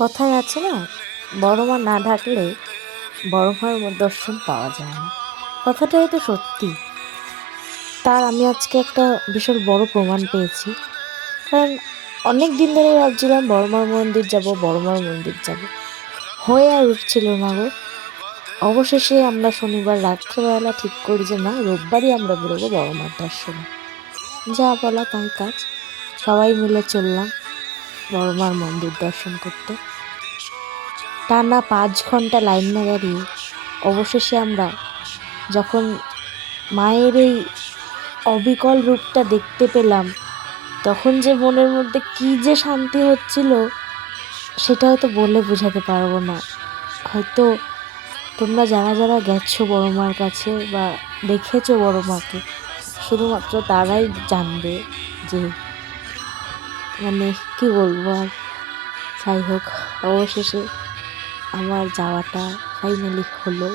কথায় আছে না, বড় মা না ডাকলে বড় মার দর্শন পাওয়া যায় না। কথাটা হয়তো সত্যি। তার আমি আজকে একটা বিশাল বড় প্রমাণ পেয়েছি। কারণ অনেক দিন ধরে ভাবছিলাম বড় মার মন্দির যাব, বড় মার মন্দির যাব, হয়ে আর উঠছিল না গো। অবশেষে আমরা শনিবার রাত্রেবেলা ঠিক করি যে না, রোববারই আমরা বেরোবো বড় মার দর্শনে। যা বলা তাই কাজ, সবাই মিলে চললাম বড় মার মন্দির দর্শন করতে। টানা 5 ঘন্টা লাইনে দাঁড়িয়ে অবশেষে আমরা যখন মায়ের এই অবিকল রূপটা দেখতে পেলাম, তখন যে মনের মধ্যে কি যে শান্তি হচ্ছিল সেটা হয়তো বলে বোঝাতে পারবো না। হয়তো তোমরা যারা যারা গেছো বড় মার কাছে বা দেখেছো বড় মাকে, শুধুমাত্র তারাই জানবে যে মানে কি বলবো আর। যাই হোক, অবশেষে আমার যাওয়াটা ফাইনালি হলো।